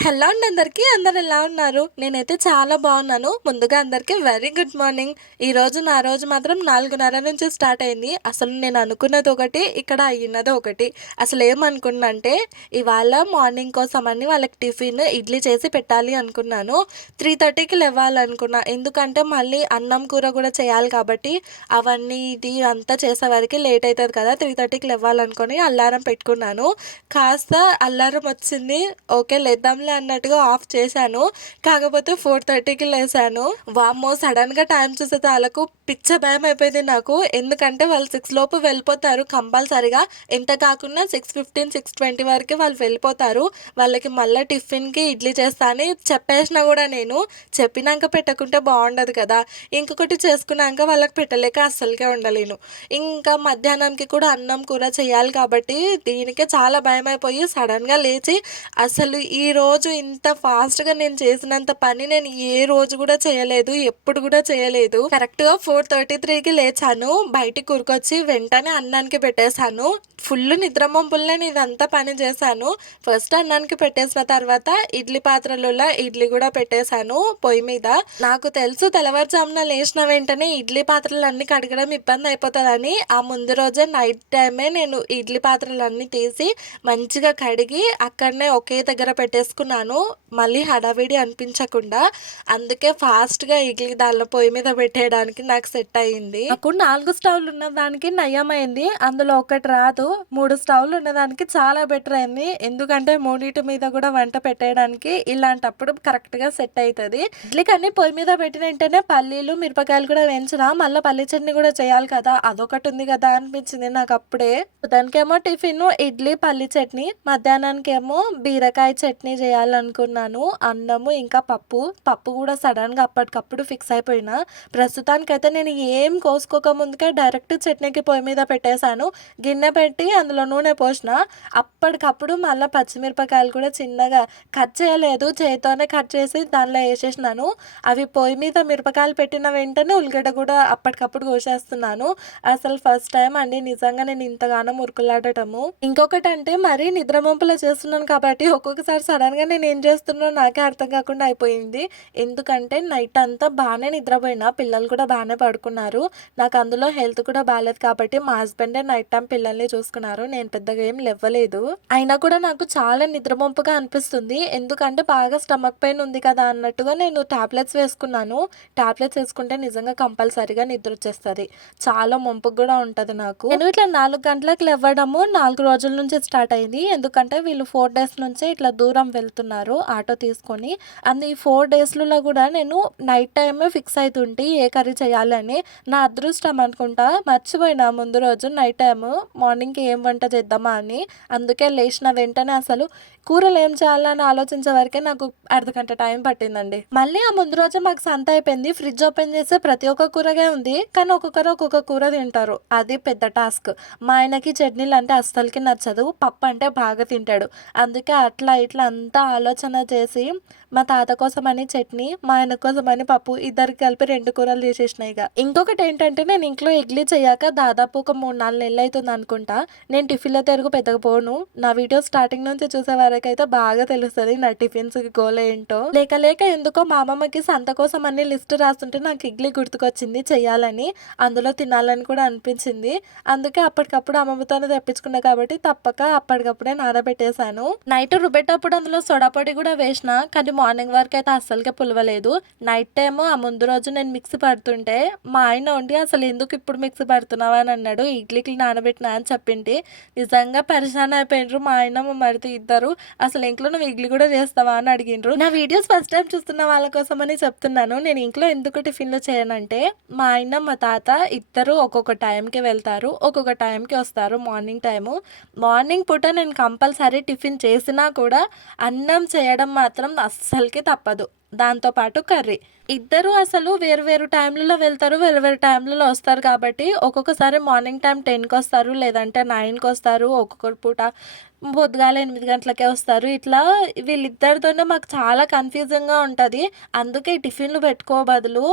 Hello అండి అందరికీ. అందరు ఎలా ఉన్నారు? నేనైతే చాలా బాగున్నాను. ముందుగా అందరికీ వెరీ గుడ్ మార్నింగ్. ఈరోజు నా రోజు మాత్రం 4:30 నుంచి స్టార్ట్ అయింది. అసలు నేను అనుకున్నది ఒకటి, ఇక్కడ అయ్యినది ఒకటి. అసలు ఏమనుకున్నా అంటే ఇవాళ మార్నింగ్ కోసమని వాళ్ళకి టిఫిన్ ఇడ్లీ చేసి పెట్టాలి అనుకున్నాను. 3:30కి లేవాలనుకున్నా. ఎందుకంటే మళ్ళీ అన్నం కూర కూడా చేయాలి కాబట్టి అవన్నీ ఇది అంతా చేసేవరకు లేట్ అవుతుంది కదా. 3:30కి లేవాలనుకొని అలారం పెట్టుకున్నాను. కాస్త అల్లారం వచ్చింది. ఓకే లేద్దాంలే అన్నట్టుగా ఆఫ్ చేశాను. కాకపోతే 4:30కి లేసాను. వామ్మో! సడన్‌గా టైం చూసేతే ఆళ్ళకు పిచ్చ భయం అయిపోయింది నాకు. ఎందుకంటే వాళ్ళు 6 లోపు వెళ్ళిపోతారు కంపల్సరీగా. ఎంత కాకున్నా 6:15, 6:20 వరకే వాళ్ళు వెళ్ళిపోతారు. వాళ్ళకి మళ్ళా టిఫిన్‌కి ఇడ్లీ చేస్తా అని చెప్పేసినా కూడా నేను. చెప్పినాక పెట్టకుంటే బాగుండదు కదా. ఇంకొకటి చేసుకున్నాక వాళ్ళకి పెట్టలేక అస్సలకే ఉండలేను. ఇంకా మధ్యాహ్నంకి కూడా అన్నం కూర చేయాలి కాబట్టి దీనికే చాలా భయమైపోయి సడన్‌గా లేచి అసలు ఈరోజు ఇంత ఫాస్ట్‌గా నేను చేసినంత పని నేను ఏ రోజు కూడా చేయలేదు. ఎప్పుడు కూడా చేయలేదు. కరెక్ట్‌గా 4:33కి లేచాను. బయటికి ఉరికొచ్చి వెంటనే అన్నానికి పెట్టేశాను. ఫుల్ నిద్రమొంపుల్నే ఇదంతా పని చేశాను. ఫస్ట్ అన్నానికి పెట్టేసిన తర్వాత ఇడ్లీ పాత్రలలో ఇడ్లీ కూడా పెట్టేశాను పొయ్యి మీద. నాకు తెలుసు తెల్లవారుజామున లేచిన వెంటనే ఇడ్లీ పాత్రలన్నీ కడగడం ఇబ్బంది అయిపోతుందని ఆ ముందు రోజే నైట్ టైమే నేను ఇడ్లీ పాత్రలన్నీ తీసి మంచిగా కడిగి అక్కడనే ఒకే దగ్గర పెట్టేసుకున్నాను. మళ్ళీ హడావిడి అనిపించకుండా. అందుకే ఫాస్ట్‌గా ఇడ్లీ దానిలో పొయ్యి మీద పెట్టేయడానికి నాకు సెట్ అయ్యింది. నాకు 4 స్టవ్‌లు ఉన్నదానికి నయమైంది. అందులో ఒకటి రాదు. 3 స్టవ్‌లు ఉన్నదానికి చాలా బెటర్ అయింది. ఎందుకంటే మూడిటి మీద కూడా వంట పెట్టేయడానికి ఇలాంటప్పుడు కరెక్ట్‌గా సెట్ అయితది. ఇడ్లీకన్నీ పొయ్యి మీద పెట్టిన వెంటనే పల్లీలు, మిరపకాయలు కూడా వేయించిన. మళ్ళీ పల్లీ చట్నీ కూడా చేయాలి కదా. అదొకటి ఉంది కదా అనిపించింది నాకు అప్పుడే. దానికేమో టిఫిన్ ఇడ్లీ, పల్లీ చట్నీ. మధ్యాహ్నానికేమో బీరకాయ చట్నీ చేయాలనుకున్నాను. అన్నము ఇంకా పప్పు. పప్పు కూడా సడన్‌గా అప్పటికప్పుడు ఫిక్స్ అయిపోయినా. ప్రస్తుతానికైతే నేను ఏం కోసుకోక ముందుకే డైరెక్ట్ చట్నీకి పొయ్యి మీద పెట్టేశాను. గిన్నె పెట్టి అందులో నూనె పోసిన. అప్పటికప్పుడు మళ్ళీ పచ్చిమిరపకాయలు కూడా చిన్నగా కట్ చేయలేదు. చేత్తోనే కట్ చేసి దానిలో వేసేసినాను. అవి పొయ్యి మీద మిరపకాయలు పెట్టిన వెంటనే ఉల్లిగడ్డ కూడా అప్పటికప్పుడు కోసేస్తున్నాను. అసలు ఫస్ట్ టైం అండి నిజంగా నేను ఇంతగానో ఉరుకులాడటము. ఇంకొకటంటే మరీ నిద్రమొంపులో చేస్తున్నాను కాబట్టి ఒక్కొక్కసారి సడన్‌గా నేను ఏం చేస్తున్నానో నాకే అర్థం కాకుండా అయిపోయింది. ఎందుకంటే నైట్ అంతా బాగానే నిద్రపోయినా. పిల్లలు కూడా బాగానే పడుకున్నారు. నాకు అందులో హెల్త్ కూడా బాలేదు కాబట్టి మా హస్బెండే నైట్ టైం పిల్లల్ని చూసుకున్నారు. నేను పెద్దగా ఏం లెవ్వలేదు. అయినా కూడా నాకు చాలా నిద్రమొంపుగా అనిపిస్తుంది. ఎందుకంటే బాగా స్టమక్ పెయిన్ ఉంది కదా అన్నట్టుగా నేను టాబ్లెట్స్ వేసుకున్నాను. టాబ్లెట్స్ వేసుకుంటే నిజంగా కంపల్సరీగా నిద్ర వచ్చేస్తుంది. చాలా మొంపుగా కూడా ఉంటుంది నాకు. నేను ఇట్లా 4 గంటలకు లేవడము 4 రోజుల నుంచి స్టార్ట్ అయింది. ఎందుకంటే వీళ్ళు 4 డేస్ నుంచే ఇట్లా దూరం వెళ్తున్నారు ఆటో తీసుకొని. ఈ 4 డేస్లలో కూడా నేను నైట్ టైమే ఫిక్స్ అవుతుంటే ఏ కర్రీ చేయాలని. నా అదృష్టం అనుకుంటా. మర్చిపోయినా ముందు రోజు నైట్ టైము మార్నింగ్కి ఏం వంట చేద్దామా అని. అందుకే లేచిన వెంటనే అసలు కూరలు ఏం చేయాలని ఆలోచించే వరకే నాకు అర్ధగంట టైం పట్టిందండి. మళ్ళీ ఆ ముందు రోజే మాకు సంత అయిపోయింది. ఫ్రిడ్జ్ ఓపెన్ చేస్తే ప్రతి ఒక్క కూరగాయ ఉంది. కానీ ఒక్కొక్కరు ఒక్కొక్క కూర తింటారు. అది పెద్ద టాస్క్. మా ఆయనకి చట్నీలు అంటే అస్సలకి నచ్చదు. పప్పు అంటే బాగా తింటాడు. అందుకే అట్లా ఇట్లా అంతా ఆలోచన చేసి మా తాత కోసమని చట్నీ, మా ఆయన కోసమని పప్పు ఇద్దరికి కలిపి 2 కూరలు చేసేసిన ఇక. ఇంకొకటి ఏంటంటే నేను ఇంట్లో ఇడ్లీ చేయక దాదాపు ఒక 3, 4 నెలలు అవుతుంది అనుకుంటా. నేను టిఫిన్ల తెరుగు పెద్దగా పోను. నా వీడియో స్టార్టింగ్ నుంచి చూసే వరకైతే బాగా తెలుస్తుంది నా టిఫిన్స్కి గోల్ ఏంటో. లేక లేక ఎందుకో మా అమ్మమ్మకి సంత కోసం అన్ని లిస్ట్ రాస్తుంటే నాకు ఇడ్లీ గుర్తుకొచ్చింది చెయ్యాలని. అందులో తినాలని కూడా అనిపించింది. అందుకే అప్పటికప్పుడు అమ్మమ్మతోనే తెప్పించుకున్నా కాబట్టి తప్పక అప్పటికప్పుడే నానబెట్టేశాను. నైట్ రుబ్బేటప్పుడు అందులో సోడా పొడి కూడా వేసిన. కానీ మార్నింగ్ వరకు అయితే అస్సలకే పులవలేదు. నైట్ టైము ఆ ముందు రోజు నేను మిక్సీ పడుతుంటే మా ఆయన ఉండి అసలు ఎందుకు ఇప్పుడు మిక్సీ పడుతున్నావా అని అన్నాడు. ఇడ్లీకి నానబెట్టినా అని చెప్పింటి. నిజంగా పరిశాన్ అయిపోయినరు మా ఆయన మా మరిది ఇద్దరు. అసలు ఇంట్లో నువ్వు ఇడ్లీ కూడా చేస్తావా అని అడిగిండ్రు. నా వీడియోస్ ఫస్ట్ టైం చూస్తున్న వాళ్ళ కోసం అని చెప్తున్నాను. నేను ఇంట్లో ఎందుకు టిఫిన్లు చేయనంటే మా ఆయన మా తాత ఇద్దరు ఒక్కొక్క టైంకి వెళ్తారు. ఒక్కొక్క టైంకి వస్తారు మార్నింగ్ టైము. మార్నింగ్ పూట నేను కంపల్సరీ టిఫిన్ చేసినా కూడా అన్నం చేయడం మాత్రం అస్సలకి తప్పదు. దాంతోపాటు కర్రీ. ఇద్దరు అసలు వేరు వేరు టైంలలో వెళ్తారు. వేరు వేరు టైంలలో వస్తారు కాబట్టి ఒక్కొక్కసారి మార్నింగ్ టైం 10కి వస్తారు. లేదంటే 9కి వస్తారు. ఒక్కొక్క పూట పొద్దుగాల 8 గంటలకే వస్తారు. ఇట్లా వీళ్ళిద్దరితోనే మాకు చాలా కన్‌ఫ్యూజింగ్‌గా ఉంటది. అందుకే ఈ టిఫిన్‌లు పెట్టుకో బదులు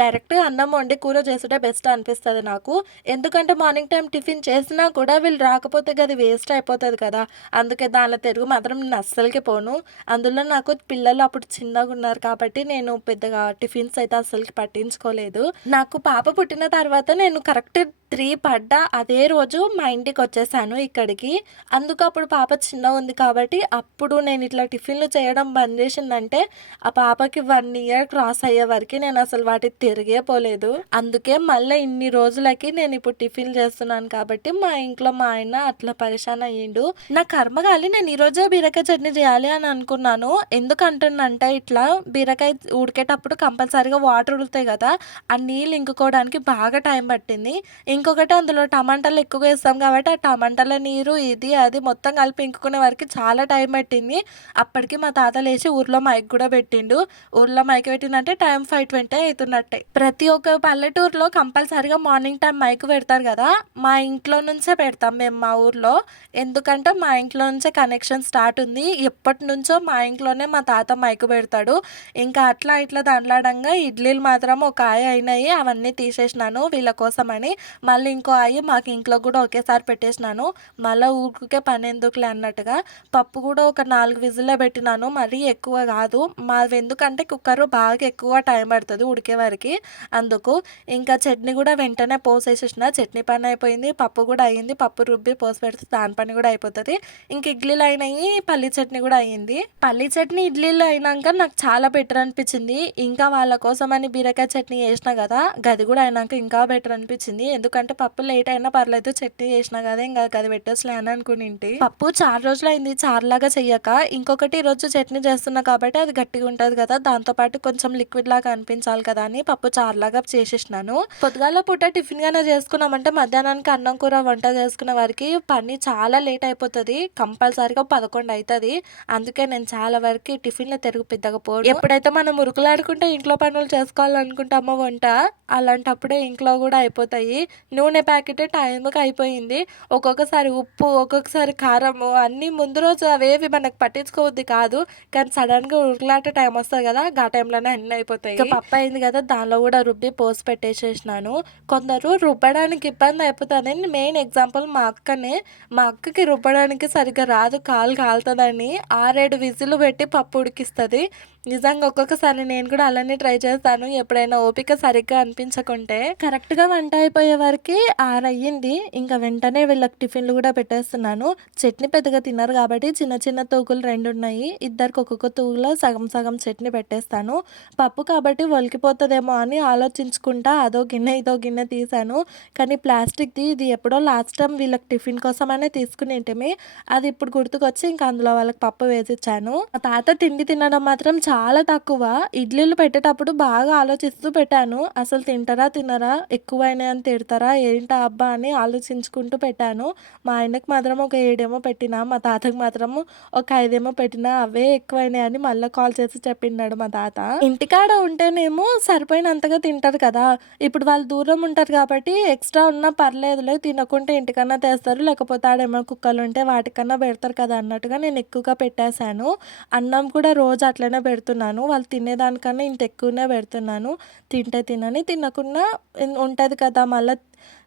డైరెక్ట్‌గా అన్నం వండి కూర చేసుంటే బెస్ట్ అనిపిస్తది నాకు. ఎందుకంటే మార్నింగ్ టైమ్ టిఫిన్ చేసినా కూడా వీళ్ళు రాకపోతే గది వేస్ట్ అయిపోతది కదా! అందుకే దానిలో తిరుగు మాత్రం నేను అస్సలకి పోను. అందులో నాకు పిల్లలు అప్పుడు చిన్నగున్నారు కాబట్టి నేను పెద్దగా టిఫిన్స్ అయితే అస్సలకి పట్టించుకోలేదు. నాకు పాప పుట్టిన తర్వాత నేను కరెక్ట్ 3 పడ్డ అదే రోజు మా ఇంటికొచ్చేసాను ఇక్కడికి. అందుకు అప్పుడు పాప చిన్నగుంది కాబట్టి, అప్పుడు నేనిట్లా టిఫిన్‌లు చేయడం బంద్ జేషిందంటే, ఆ పాపకి 1 ఇయర్ క్రాస్ అయ్యే వరకి నేనసలు వాటికి తిరిగే పోలేదు. అందుకే మళ్ళా ఇన్ని రోజులకి నేనిప్పుడు టిఫిన్‌లు చేస్తున్నాను కాబట్టి, మా ఇంట్లో మా ఆయన అట్లా పరేషాన్ అయ్యిండు. నా కర్మగాలి నేను ఈరోజే బీరకాయ చట్నీ జేయాలి అని అనుకున్నాను. ఎందుకంటున్నంటే ఇట్లా బీరకాయ ఉడికేటప్పుడు కంపల్సరీగా వాటర్ ఉడుకుతాయి గదా! ఆ నీళ్ళు ఇంకుకోవడానికి బాగా టైం పట్టింది. ఇంకొకటి అందులో టమాటాలు ఎక్కువగా ఏస్తాం కాబట్టి, ఆ టమాటాల నీరు ఇది, అది మొత్తం కలిపి ఇంకుకునే వరకి చాలా టైం పట్టింది. అప్పటికి మా తాత లేచి ఊర్లో మైక్ గూడా పెట్టిండు. ఊర్లో మైక్ పెట్టిండంటే టైం 5:20 అయితున్నట్టే. ప్రతి ఒక్క పల్లెటూరులో కంపల్సరీగా మార్నింగ్ టైమ్ మైక్ పెడతారు గదా! మా ఇంట్లో నుంచే పెడతాం మేము మా ఊర్లో. ఎందుకంటే మా ఇంట్లో నుంచే కనెక్షన్ స్టార్ట్ ఉంది. ఎప్పటినుంచో మా ఇంట్లోనే మా తాత మైక్ పెడతాడు. ఇంకా అట్లా ఇట్లా దండ్లాడంగా ఇడ్లీలు మాత్రం ఒక అయినాయి. అవన్నీ తీసేసినాను వీళ్ళ కోసమని. మళ్ళీ ఇంకో మాకు ఇంట్లో గూడా ఒకేసారి పెట్టేసినాను. మళ్ళా ఊరికే పనెందుకులే అన్నట్టుగా. పప్పు గూడా ఒక 4 విజిల్‌లో పెట్టినాను. మరీ ఎక్కువ గాదు. మావెందుకంటే కుక్కరు బాగా ఎక్కువ టైం పడతది ఉడికే వరకి. అందుకు. ఇంకా చట్నీ గూడా వెంటనే పోసేసేసిన. చట్నీ పని అయిపోయింది. పప్పు గూడా అయింది. పప్పు రుబ్బి పోసి పెడితే దాని పని గూడా అయిపోతది. ఇంక ఇడ్లీలు అయినాయి. పల్లీ చట్నీ గూడా అయింది. పల్లీ చట్నీ, ఇడ్లీలు అయినాక నాకు చాలా బెటర్ అనిపిచ్చింది. ఇంకా వాళ్ళ కోసమని బీరకాయ చట్నీ చేసినా గదా! గది గూడా అయినాక ఇంకా బెటర్ అనిపిచ్చింది. ఎందుకంటే పప్పు లేట్ అయినా పర్లేదు చట్నీ చేసినా గదా! ఇంక గది పెట్టేసిలే అని అనుకునింటి. పప్పు చాలా రోజులయింది చారులాగా చెయ్యక. ఇంకొకటి ఈరోజు చట్నీ చేస్తున్నా కాబట్టి అది గట్టిగా ఉంటది గదా! దాంతో పాటు కొంచెం లిక్విడ్ లాగా అనిపించాలి కదా అని పప్పు చారులాగా చేసేసినాను. పొద్దుగాల పూట టిఫిన్‌గానే చేసుకున్నామంటే మధ్యాహ్నానికి అన్నం, కూర, వంట చేసుకునే వరకి పని చాలా లేట్ అయిపోతది. కంపల్సరీగా 11 అయితది. అందుకే నేను చాలా వరకి టిఫిన్‌ల తిరుగు పెద్దగా పోను. ఎప్పుడైతే మనం ఉరుకులాడుకుంటే ఇంట్లో పనులు చేసుకోవాలనుకుంటామో వంట, అలాంటప్పుడే ఇంట్లో గూడా అయిపోతాయి. నూనె ప్యాకెట్ టైంకి అయిపోయింది. ఒక్కొక్కసారి ఉప్పు, ఒక్కొక్కసారి కారము అన్నీ ముందు రోజు అవేవి మనకు పట్టించుకోబుద్ధి కాదు. కానీ సడెన్‌గా ఉరుకులాట టైం వస్తది గదా! గా టైంలోనే అన్నీ అయిపోతాయి. ఇక పప్పు అయింది గదా! దానిలో గూడా రుబ్బి పోసి పెట్టేసేసినాను. కొందరు రుబ్బడానికి ఇబ్బంది అయిపోతదని మెయిన్ ఎగ్జాంపుల్ మా అక్కనే. మా అక్కకి రుబ్బడానికి సరిగ్గా రాదు కాలు కాలుతదని 6, 7 విజిల్లు పెట్టి పప్పు ఉడికిస్తది. నిజంగా ఒక్కొక్కసారి నేను కూడా అలానే ట్రై చేస్తాను. ఎప్పుడైనా ఓపిక సరిగ్గా అనిపించకుంటే. కరెక్ట్‌గా వంట అయిపోయే వరకి 6 అయ్యింది. ఇంక వెంటనే వీళ్ళకి టిఫిన్‌లు గూడా పెట్టేస్తున్నాను. చట్నీ పెద్దగా తినరు కాబట్టి చిన్న చిన్న తూకులు 2 ఉన్నాయి. ఇద్దరికి ఒక్కొక్క తూగులో సగం సగం చట్నీ పెట్టేస్తాను. పప్పు కాబట్టి ఒలికిపోతదేమో అని ఆలోచించుకుంటా అదో గిన్నె, ఇదో గిన్నె తీశాను. కానీ ప్లాస్టిక్‌ది ఇది ఎప్పుడో లాస్ట్ టైమ్ వీళ్ళకి టిఫిన్ కోసమనే తీసుకునింటిమి. అది ఇప్పుడు గుర్తుకొచ్చి ఇంక అందులో వాళ్ళకి పప్పు వేసిచ్చాను. మా తాత తిండి తినడం మాత్రం చాలా తక్కువ. ఇడ్లీలు పెట్టేటప్పుడు బాగా ఆలోచిస్తూ పెట్టాను. అసలు తింటారా? తినరా? ఎక్కువైనాయని తిడతారా? ఏంటా అబ్బా! అని ఆలోచించుకుంటూ పెట్టాను. మా ఆయనకి మాత్రం ఒక 7 పెట్టినా. మా తాతకి మాత్రము ఒక 5 పెట్టినా. అవే ఎక్కువైనాయని మళ్ళా కాల్ చేసి చెప్పినాడు మా తాత. ఇంటికాడ ఉంటేనేమో సరిపోయినంతగా తింటారు కదా! ఇప్పుడు వాళ్ళు దూరం ఉంటారు కాబట్టి ఎక్స్‌ట్రా ఉన్నా పర్లేదులే తినకుంటే ఇంటికన్నా తెస్తారు. లేకపోతే ఆడేమో కుక్కలుంటే వాటికన్నా పెడతారు కదా! అన్నట్టుగా నేను ఎక్కువగా పెట్టేశాను. అన్నం కూడా రోజు అట్లనే పెడుతున్నాను. వాళ్ళు తినేదానికన్నా ఇంత ఎక్కువనే పెడుతున్నాను. తింటే తినని, తినకున్నా ఉంటది కదా! మళ్ళా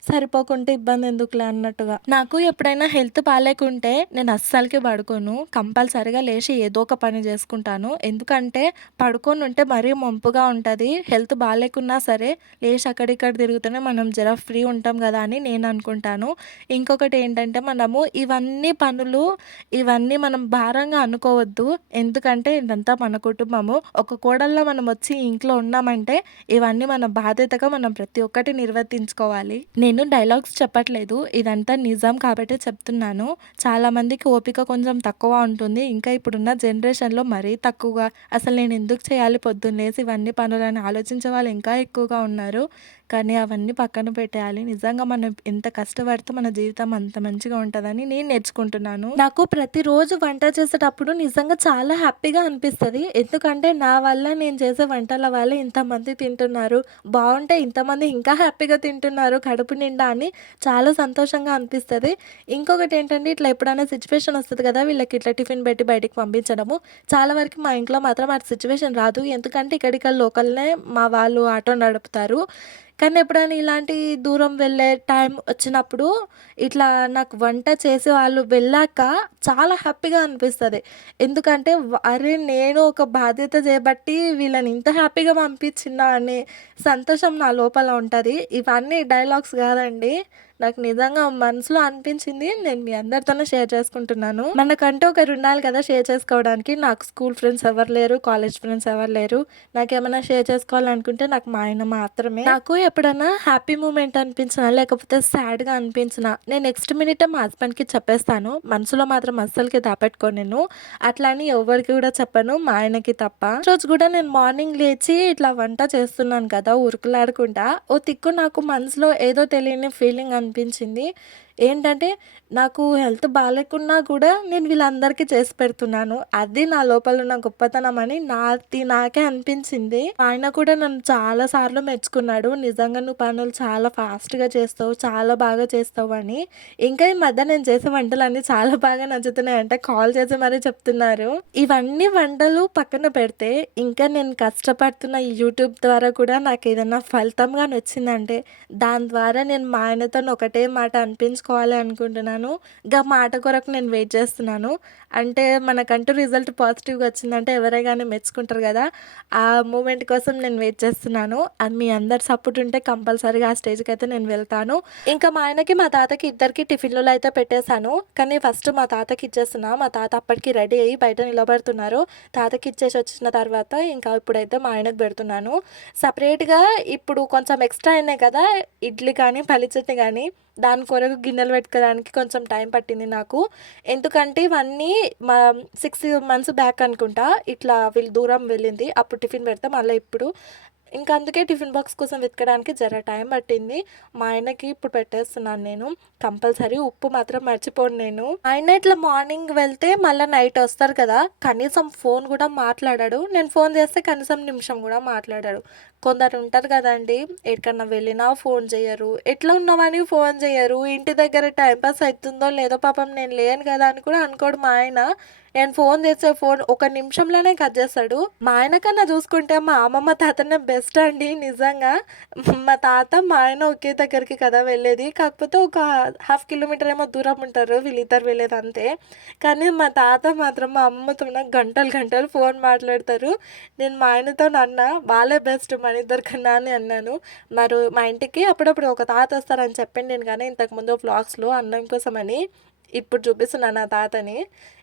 సరిపోకుంటే ఇబ్బందెందుకులే అన్నట్టుగా. నాకు ఎప్పుడైనా హెల్త్ బాలేకుంటే నేను అస్సలకి పడుకోను. కంపల్సరీగా లేచి ఏదో ఒక పని జేసుకుంటాను. ఎందుకంటే పడుకోనుంటే మరీ మొంపుగా ఉంటది. హెల్త్ బాలేకున్నా సరే లేచి అక్కడిక్కడ తిరుగుతూనే మనం జర ఫ్రీ ఉంటాం గదా అని నేననుకుంటాను. ఇంకొకటేంటంటే మనము ఇవన్నీ పనులు, ఇవన్నీ మనం భారంగా అనుకోవద్దు. ఎందుకంటే ఇదంతా మన కుటుంబము. ఒక కోడల్లా మనమొచ్చి ఇంట్లో ఉన్నామంటే ఇవన్నీ మన బాధ్యతగా మనం ప్రతి ఒక్కటి నిర్వర్తించుకోవాలి. నేను డైలాగ్స్ చెప్పట్లేదు. ఇదంతా నిజం కాబట్టే చెప్తున్నాను. చాలామందికి ఓపిక కొంచెం తక్కువ ఉంటుంది. ఇంకా ఇప్పుడున్న జనరేషన్‌లో మరీ తక్కువగా అసలు నేనెందుకు చేయాలి పొద్దున్న లేసి ఇవన్నీ పనులని ఆలోచించే వాళ్ళు ఇంకా ఎక్కువగా ఉన్నారు. కానీ అవన్నీ పక్కన పెట్టేయాలి. నిజంగా మనం ఎంత కష్టపడితే మన జీవితం అంత మంచిగా ఉంటదని నేను నేర్చుకుంటున్నాను. నాకు ప్రతిరోజు వంట చేసేటప్పుడు నిజంగా చాలా హ్యాపీగా అనిపిస్తది. ఎందుకంటే నా వల్ల నేను చేసే వంటల వల్ల ఇంతమంది తింటున్నారు. బావుంటే ఇంతమంది ఇంకా హ్యాపీగా తింటున్నారు కడుపు నిండా అని చాలా సంతోషంగా అనిపిస్తది. ఇంకొకటేంటంటే ఇట్లా ఎప్పుడైనా సిచ్యువేషన్ వస్తది కదా! వీళ్ళకి ఇట్లా టిఫిన్ పెట్టి బయటికి పంపించడము. చాలా వరకు మా ఇంట్లో మాత్రం ఆ సిచ్యువేషన్ రాదు. ఎందుకంటే ఇక్కడిక్కడ లోకల్‌నే మా వాళ్ళు ఆటో నడుపుతారు. కానీ ఎప్పుడైనా ఇలాంటి దూరం వెళ్ళే టైం వచ్చినప్పుడు ఇట్లా నాకు వంట చేసేవాళ్ళు వెళ్ళాక చాలా హ్యాపీగా అనిపిస్తది. ఎందుకంటే అరే! నేను ఒక బాధ్యత చేపట్టి వీళ్ళని ఇంత హ్యాపీగా పంపించినా అనే సంతోషం నా లోపల ఉంటది. ఇవన్నీ డైలాగ్స్ కాదండి. నాకు నిజంగా మనసులో అనిపించింది. నేను మీ అందరితోనే షేర్ చేసుకుంటున్నాను. మనకంటూ ఒకరుండాలి కదా! షేర్ చేసుకోవడానికి. నాకు స్కూల్ ఫ్రెండ్స్ ఎవరు లేరు. కాలేజ్ ఫ్రెండ్స్ ఎవరు లేరు. నాకేమైనా షేర్ చేసుకోవాలనుకుంటే నాకు మా ఆయన మాత్రమే. నాకు ఎప్పుడైనా హ్యాపీ మూమెంట్ అనిపించినా, లేకపోతే సాడ్‌గా అనిపించినా, నేను నెక్స్ట్ మినిటే మా హస్బెండ్‌కి చెప్పేస్తాను. మనసులో మాత్రం అస్సలకి దాపెట్టుకోను నేను. అట్లా అని ఎవ్వరికి కూడా చెప్పను. మా ఆయనకి తప్ప. ఈరోజు కూడా నేను మార్నింగ్ లేచి ఇట్లా వంట చేస్తున్నాను కదా! ఉరుకులాడకుండా ఓ తిక్కు నాకు మనసులో ఏదో తెలియని ఫీలింగ్ అనిపించింది. ఏంటంటే నాకు హెల్త్ బాలేకున్నా కూడా నేను వీళ్ళందరికీ చేసి పెడుతున్నాను. అది నా లోపల ఉన్న గొప్పతనం అని నాకే అనిపించింది. ఆయన కూడా నన్ను చాలా సార్లు మెచ్చుకున్నాడు. నిజంగా నువ్వు పనులు చాలా ఫాస్ట్‌గా చేస్తావు. చాలా బాగా చేస్తావు అని. ఇంకా ఈ మధ్య నేను చేసే వంటలన్నీ చాలా బాగా నచ్చుతున్నాయంట. కాల్ చేసి మరీ చెప్తున్నారు. ఇవన్నీ వంటలు పక్కన పెడితే ఇంకా నేను కష్టపడుతున్న ఈ యూట్యూబ్ ద్వారా కూడా నాకేదన్నా ఫలితంగా నొచ్చిందంటే దాని ద్వారా నేను మా ఆయనతోని ఒకటే మాట అనిపించుకోవాలి అనుకుంటున్నాను. మాట కొరకు నేను వెయిట్ చేస్తున్నాను. అంటే మనకంటూ రిజల్ట్ పాజిటివ్‌గా వచ్చిందంటే ఎవరైనా గాని మెచ్చుకుంటారు గదా! ఆ మూమెంట్ కోసం నేను వెయిట్ చేస్తున్నాను. అది మీ అందరి సపోర్ట్ ఉంటే కంపల్సరీగా ఆ స్టేజ్‌కైతే నేను వెళ్తాను. ఇంకా మా ఆయనకి, మా తాతకి ఇద్దరికీ టిఫిన్‌లలో అయితే పెట్టేసాను. కానీ ఫస్ట్ మా తాతకి ఇచ్చేస్తున్నా. మా తాత అప్పటికి రెడీ అయ్యి బయట నిలబడుతున్నారు. తాతకి ఇచ్చేసి వచ్చిన తర్వాత ఇంకా ఇప్పుడైతే మా ఆయనకి పెడుతున్నాను. సెపరేట్‌గా ఇప్పుడు కొంచెం ఎక్స్ట్రా అయినాయి కదా! ఇడ్లీ కానీ, పల్లి చట్నీ గానీ దాని కొరకు గిన్నెలు పెట్టుకోవడానికి కొంచెం టైం పట్టింది నాకు. ఎందుకంటే ఇవన్నీ మా 6 మంత్స్ బ్యాక్ అనుకుంటా. ఇట్లా వీళ్ళు దూరం వెళ్ళింది. అప్పుడు టిఫిన్ పెడితే మళ్ళీ ఇప్పుడు ఇంక అందుకే టిఫిన్ బాక్స్ కోసం వెతకడానికి జర టైం పట్టింది. మా ఆయనకి ఇప్పుడు పెట్టేస్తున్నాను నేను. కంపల్సరీ ఉప్పు మాత్రం మర్చిపోను నేను. ఆయన ఇట్లా మార్నింగ్ వెళ్తే మళ్ళా నైట్ వస్తారు కదా! కనీసం ఫోన్ కూడా మాట్లాడడు. నేను ఫోన్ చేస్తే కనీసం నిమిషం కూడా మాట్లాడడు. కొందరు ఉంటారు కదండీ! ఎక్కడికన్నా వెళ్ళినా ఫోన్ చేయరు. ఎట్లా ఉన్నావని ఫోన్ చేయరు. ఇంటి దగ్గర టైం పాస్ అయితుందో లేదో పాపం నేను లేను కదా అని కూడా అనుకోడు మా ఆయన. నేను ఫోన్ చేస్తే ఫోన్ ఒక నిమిషంలోనే కట్ చేస్తాడు. మా ఆయన కన్నా చూసుకుంటే మా అమ్మమ్మ, తాతనే బెస్ట్ అండి నిజంగా. మా తాత, మా ఆయన ఒకే దగ్గరికి కదా వెళ్ళేది. కాకపోతే ఒక హాఫ్ కిలోమీటర్ ఏమో దూరం ఉంటారు వీళ్ళిద్దరు వెళ్ళేది అంతే. కానీ మా తాత మాత్రం మా అమ్మతోన గంటలు గంటలు ఫోన్ మాట్లాడతారు. నేను మా ఆయనతోని అన్నా వాళ్ళే బెస్ట్ మనిద్దరికన్నా అని అన్నాను. మరి మా ఇంటికి అప్పుడప్పుడు ఒక తాత వస్తారని చెప్పాను నేను కానీ ఇంతకుముందు వ్లాగ్స్‌లో అన్నం కోసమని. ఇప్పుడు చూపిస్తున్నాను ఆ తాతని.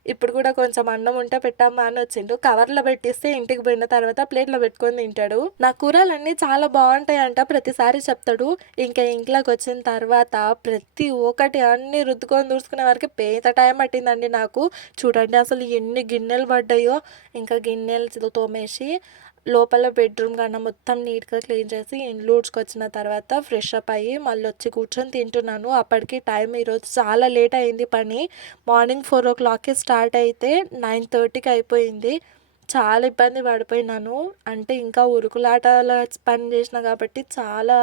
ఇప్పుడు కూడా కొంచెం అన్నం ఉంటే పెట్టమ్మా అని వచ్చిండు. కవర్‌లో పెట్టిస్తే ఇంటికి పోయిన తర్వాత ప్లేట్‌లో పెట్టుకొని తింటాడు. నా కూరలన్నీ చాలా బావుంటాయంట ప్రతిసారి చెప్తాడు. ఇంకా ఇంట్లోకొచ్చిన తర్వాత ప్రతి ఒక్కటి అన్నీ రుద్దుకొని తుడుచుకునే వరకి పేత టైం పట్టిందండి నాకు. చూడండి అసలు ఎన్ని గిన్నెలు పడ్డాయో. ఇంకా గిన్నెలు తోమేసి లోపల బెడ్రూమ్ కన్నా మొత్తం నీట్‌గా క్లీన్ చేసి ఇండ్లు ఊడ్చుకొచ్చిన తర్వాత ఫ్రెష్ అప్ అయ్యి మళ్ళొచ్చి కూర్చొని తింటున్నాను. అప్పటికి టైం ఈరోజు చాలా లేట్ అయింది పని. మార్నింగ్ 4:00కి స్టార్ట్ అయితే 9:30కి అయిపోయింది. చాలా ఇబ్బంది పడిపోయినాను. అంటే ఇంకా ఉరుకులాటల పని చేసినా కాబట్టి చాలా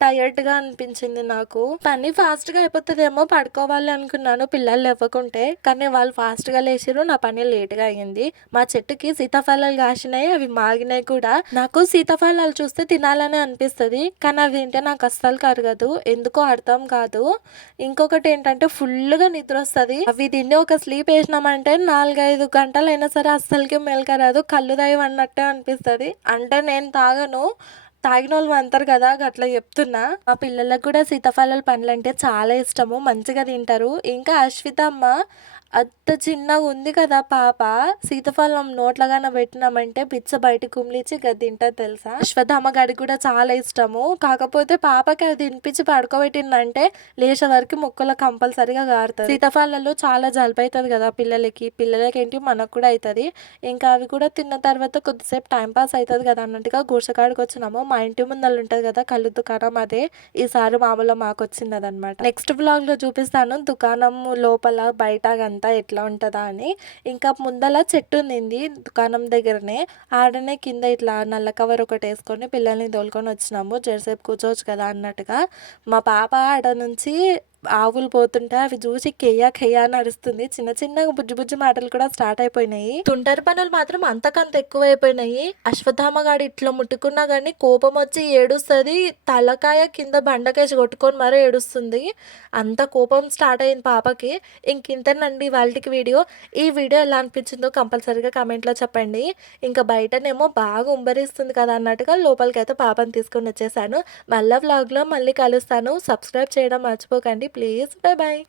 టయర్డ్‌గా అనిపించింది నాకు. పని ఫాస్ట్‌గా అయిపోతదేమో పడుకోవాలి అనుకున్నాను పిల్లలు లేవకుంటే. కానీ వాళ్ళు ఫాస్ట్‌గా లేచిర్రు. నా పని లేట్‌గా అయింది. మా చెట్టుకి సీతాఫలాలు కాసినాయి. అవి మాగినాయి కూడా. నాకు సీతాఫలాలు చూస్తే తినాలనే అనిపిస్తది. కానీ అవి తింటే నాకు అస్సలు కరగదు. ఎందుకో అర్థం కాదు. ఇంకొకటేంటంటే ఫుల్లుగా నిద్రొస్తది. అవి తిని ఒక స్లీప్ ఏసినామంటే 4, 5 గంటలైనా సరే అస్సలకి మెలక రాదు. కళ్ళు దాయమన్నట్టే అనిపిస్తది. అంటే నేను తాగను. తాగినోళ్ళు అంటారు కదా! గట్లా చెప్తున్నా. మా పిల్లలకు కూడా సీతాఫలాల పండ్లంటే చాలా ఇష్టము. మంచిగా తింటారు. ఇంకా అశ్వితమ్మ అంత చిన్నగా ఉంది కదా పాప. సీతాఫలం నోట్లోగాన పెట్టినామంటే పిచ్చ బయటికి కుమిలిచ్చి ఇక తింటది తెలుసా. అశ్వత్థామ గడికి కూడా చాలా ఇష్టము. కాకపోతే పాపకి అది తినిపించి పడుకోబెట్టిందంటే లేచే వరకు ముక్కలో కంపల్సరిగా గారుతుంది. సీతాఫలాలు చాలా జలుబు అవుతుంది కదా పిల్లలకి ఏంటి మనకు కూడా అవుతుంది. ఇంకా అవి కూడా తిన్న తర్వాత కొద్దిసేపు టైం పాస్ అవుతుంది కదా అన్నట్టుగా గుడిసెకాడికి వచ్చినాము. మా ఇంటి ముందర ఉంటుంది కదా కళ్ళు దుకాణం, అదే ఈసారి మామూలుగా మాకు వచ్చింది అదనమాట. నెక్స్ట్ బ్లాగ్లో చూపిస్తాను దుకాణం లోపల బయట అంతా ఎట్లా ఉంటుందా అని. ఇంకా ముందల చెట్టు ఉంది దుకాణం దగ్గరనే, ఆడనే కింద ఇట్లా నల్ల కవర్ ఒకటి వేసుకొని పిల్లల్ని తోలుకొని వచ్చినాము. జరసేపు కూర్చోవచ్చు కదా అన్నట్టుగా. మా పాప ఆడ నుంచి ఆవులు పోతుంటే అవి చూసి కెయ్యా కెయ్యా అని అరుస్తుంది. చిన్న చిన్నగా బుజ్జి బుజ్జి మాటలు కూడా స్టార్ట్ అయిపోయినాయి. తుంటరి పనులు మాత్రం అంతకంత ఎక్కువైపోయినాయి. అశ్వత్థామగాడు ఇట్లా ముట్టుకున్నా కానీ కోపం వచ్చి ఏడుస్తుంది. తలకాయ కింద బండకేసి కొట్టుకొని మరీ ఏడుస్తుంది. అంత కోపం స్టార్ట్ అయింది పాపకి. ఇంతేనండి వాళ్ళకి వీడియో. ఈ వీడియో ఎలా అనిపించిందో కంపల్సరీగా కమెంట్లో చెప్పండి. ఇంకా బయటనేమో బాగా ఉంబరిస్తుంది కదా అన్నట్టుగా లోపలికి అయితే పాపని తీసుకొని వచ్చేసాను. మళ్ళీ వ్లాగ్లో మళ్ళీ కలుస్తాను. సబ్స్క్రైబ్ చేయడం మర్చిపోకండి ప్లీజ్. Bye bye.